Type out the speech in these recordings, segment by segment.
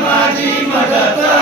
माझी मदत.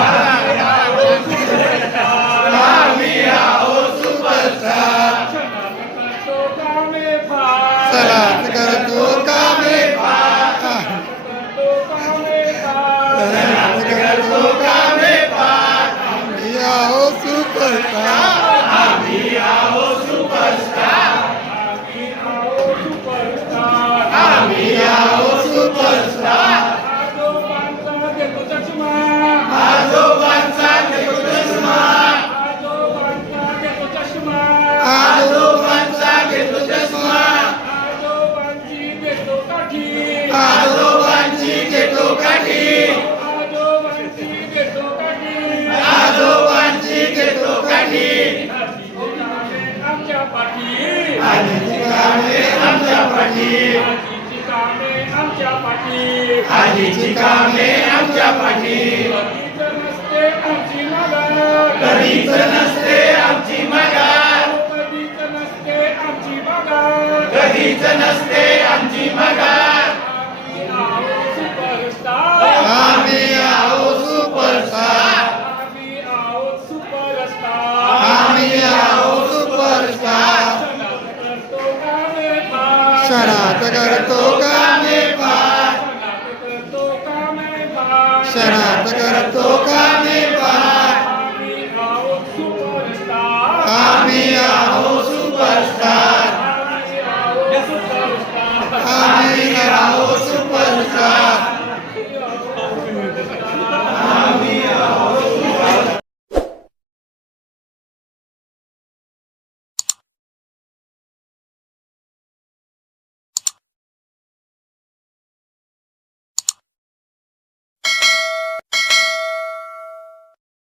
पाठी आजीची कामे आमच्या पाठी कधीच नसते आमची मागार कधीच नसते आमची मागार कधीच नसते आमची मागार शरात करतो कामे पार. शरात करतो कामे